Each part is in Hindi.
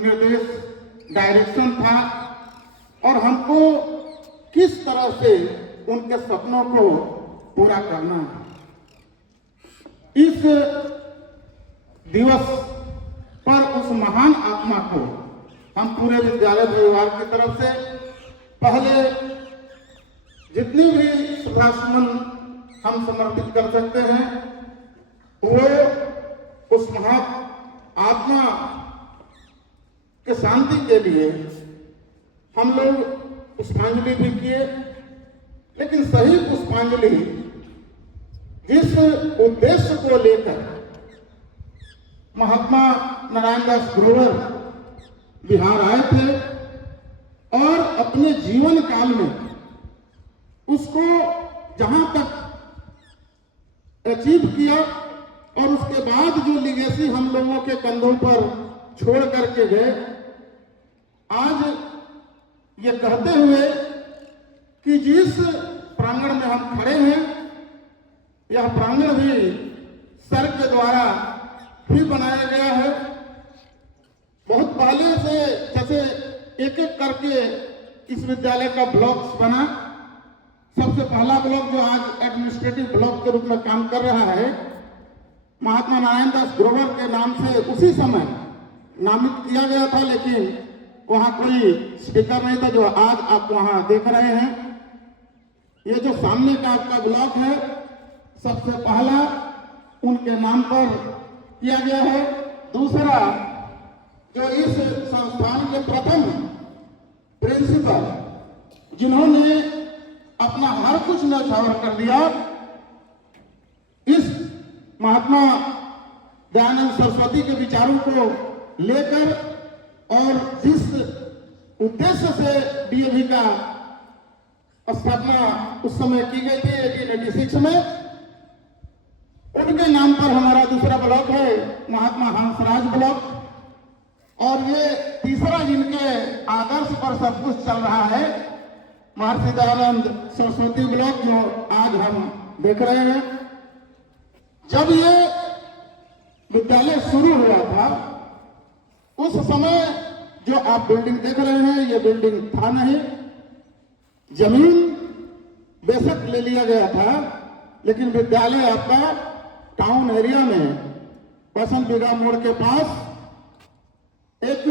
निर्देश डायरेक्शन था और हमको किस तरह से उनके सपनों को पूरा करना है। इस दिवस पर उस महान आत्मा को हम पूरे विद्यालय परिवार की तरफ से पहले जितनी भी श्रद्धासुमन हम समर्पित कर सकते हैं वो उस महान आत्मा के शांति के लिए हम लोग पुष्पांजलि भी किए। लेकिन सही पुष्पांजलि जिस उद्देश्य को लेकर महात्मा नारायण दास ग्रोवर बिहार आए थे और अपने जीवन काल में उसको जहां तक अचीव किया और उसके बाद जो लिगेसी हम लोगों के कंधों पर छोड़ करके गए, आज ये कहते हुए कि जिस प्रांगण में हम खड़े हैं यह प्रांगण भी सर के द्वारा ही बनाया गया है। बहुत पहले से जैसे एक एक करके इस विद्यालय का ब्लॉक्स बना। सबसे पहला ब्लॉक जो आज एडमिनिस्ट्रेटिव ब्लॉक के रूप में काम कर रहा है महात्मा नारायण दास ग्रोवर के नाम से उसी समय नामित किया गया था, लेकिन वहां कोई स्पीकर नहीं था जो आज आप वहां देख रहे हैं। ये जो सामने का आपका ब्लॉक है सबसे पहला उनके नाम पर किया गया है। दूसरा जो इस संस्थान के प्रथम प्रिंसिपल जिन्होंने अपना हर कुछ न्यौछावर कर दिया, इस महात्मा दयानंद सरस्वती के विचारों को लेकर और जिस उद्देश्य से डीएवी का स्थापना उस समय की गई थी 1886 में, उनके नाम पर हमारा दूसरा ब्लॉक है महात्मा हंसराज ब्लॉक। और ये तीसरा जिनके आदर्श पर सब कुछ चल रहा है महर्षि दयानंद सरस्वती ब्लॉक जो आज हम देख रहे हैं। जब ये विद्यालय शुरू हुआ था उस समय जो आप बिल्डिंग देख रहे हैं ये बिल्डिंग था नहीं। जमीन बेशक ले लिया गया था लेकिन विद्यालय आपका टाउन एरिया में बसंत बिगा मोड़ के पास एक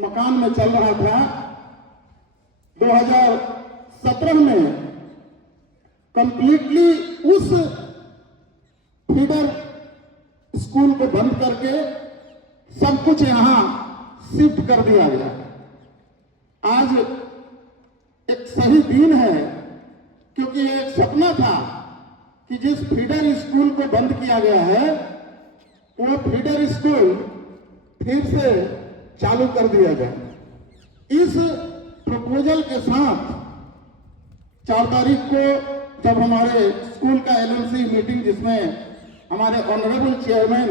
मकान में चल रहा था। 2017 में कंप्लीटली उस फीडर स्कूल को बंद करके सब कुछ यहां शिफ्ट कर दिया गया। आज एक सही दिन है क्योंकि एक सपना था कि जिस फीडर स्कूल को बंद किया गया है वो फीडर स्कूल फिर से चालू कर दिया जाए। इस प्रपोजल के साथ 4 तारीख को जब हमारे स्कूल का एलएमसी मीटिंग जिसमें हमारे ऑनरेबल चेयरमैन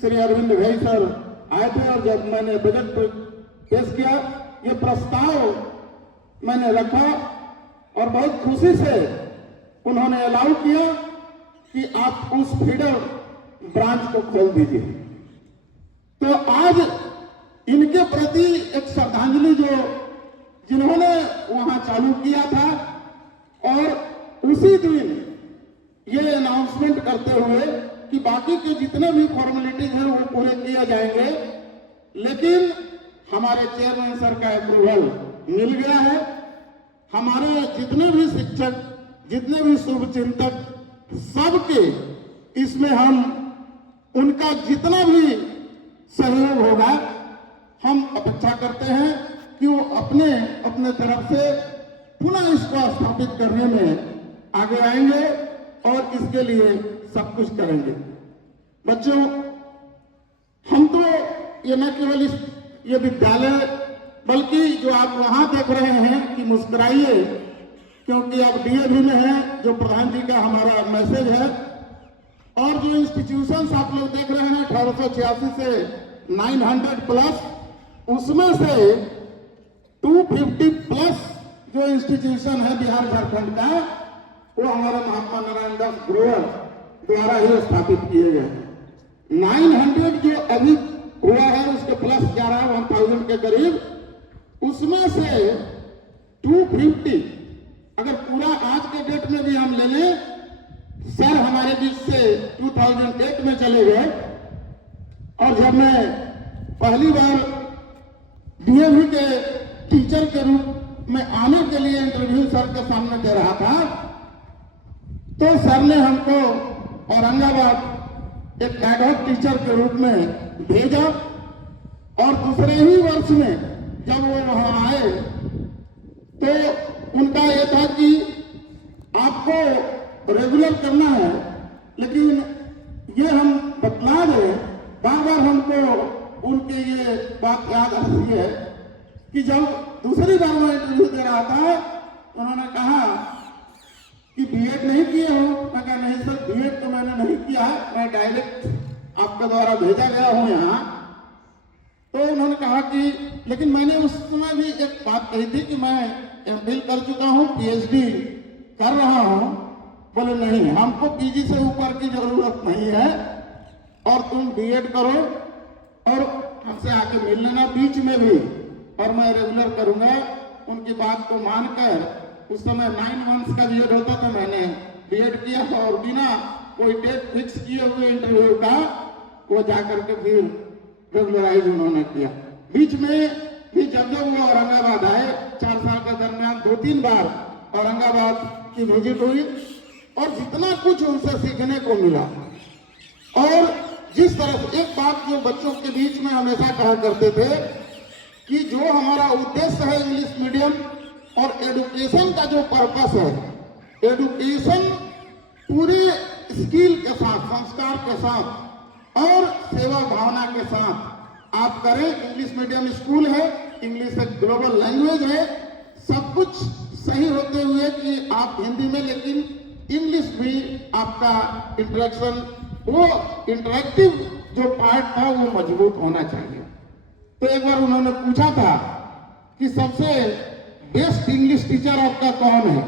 श्री अरविंद भाई सर आए थे और जब मैंने बजट पेश किया ये प्रस्ताव मैंने रखा और बहुत खुशी से उन्होंने अलाउ किया कि आप उस फीडर ब्रांच को खोल दीजिए। तो आज इनके प्रति एक श्रद्धांजलि जो जिन्होंने वहां चालू किया था और उसी दिन ये अनाउंसमेंट करते हुए कि बाकी के जितने भी फॉर्मेलिटीज हैं वो पूरे किए जाएंगे, लेकिन हमारे चेयरमैन सर का अप्रूवल मिल गया है। हमारे जितने भी शिक्षक जितने भी शुभचिंतक सबके इसमें हम उनका जितना भी सहयोग होगा हम अपेक्षा करते हैं कि वो अपने अपने तरफ से पुनः इसको स्थापित करने में आगे आएंगे और इसके लिए सब कुछ करेंगे। बच्चों, हम तो ये न केवल ये विद्यालय बल्कि जो आप वहां देख रहे हैं कि मुस्कुराइए क्योंकि आप डीएवी में हैं जो प्रधान जी का हमारा मैसेज है। और जो इंस्टीट्यूशंस आप लोग देख रहे हैं 1886 से 900 प्लस, उसमें से 250 प्लस जो इंस्टीट्यूशन है बिहार झारखंड का वो हमारे महात्मा नारायण दास ग्रोवर द्वारा ही स्थापित किए गए। 900 जो अभी हुआ है, उसके प्लस 11,000 के करीब, उसमें से 250 अगर पूरा आज के डेट में भी हम ले लें, सर हमारे बीच से 2008 में चले गए। और जब मैं पहली बार डीएवी के टीचर के रूप में आने के लिए इंटरव्यू सर के सामने दे रहा था, तो सर ने हमको औरंगाबाद एक एडहॉक टीचर के रूप में भेजा। और दूसरे ही वर्ष में जब वो वहां आए तो उनका ये था कि आपको रेगुलर करना है, लेकिन ये हम बतला दें, बार बार हमको उनके ये बात याद आती है कि जब दूसरी बार मैं इंटरव्यू दे रहा था, उन्होंने कहा कि बीएड नहीं किए हो। मैं कहा नहीं सर, बीएड तो मैंने नहीं किया है, मैं डायरेक्ट आपके द्वारा भेजा गया हूं यहाँ। तो उन्होंने कहा कि लेकिन मैंने उस समय भी एक बात कही थी कि मैं एमफिल कर चुका हूँ, पीएचडी कर रहा हूँ। बोले नहीं, हमको पीजी से ऊपर की जरूरत नहीं है और तुम बीएड करो और हमसे आके मिल लेना बीच में भी, और मैं रेगुलर करूंगा। उनकी बात को मानकर उस समय 9 मंथ्स का बीएड होता था, मैंने बीएड किया और बिना कोई डेट फिक्स किए हुए इंटरव्यू का वो जाकर के फिर रेगुलराइज उन्होंने किया। बीच में भी जब वो औरंगाबाद आए, 4 साल के दरमियान 2-3 बार औरंगाबाद की विजिट हुई और जितना कुछ उनसे सीखने को मिला। और जिस तरह एक बात जो बच्चों के बीच में हमेशा कहा करते थे कि जो हमारा उद्देश्य है इंग्लिश मीडियम और एडुकेशन का जो पर्पस है, एडुकेशन पूरे स्किल के साथ, संस्कार के साथ और सेवा भावना के साथ आप करें। इंग्लिश मीडियम स्कूल है, इंग्लिश एक ग्लोबल लैंग्वेज है, सब कुछ सही होते हुए कि आप हिंदी में, लेकिन इंग्लिश भी आपका इंटरेक्शन, वो इंटरेक्टिव जो पार्ट था वो मजबूत होना चाहिए। तो एक बार उन्होंने पूछा था कि सबसे बेस्ट इंग्लिश टीचर आपका कौन है,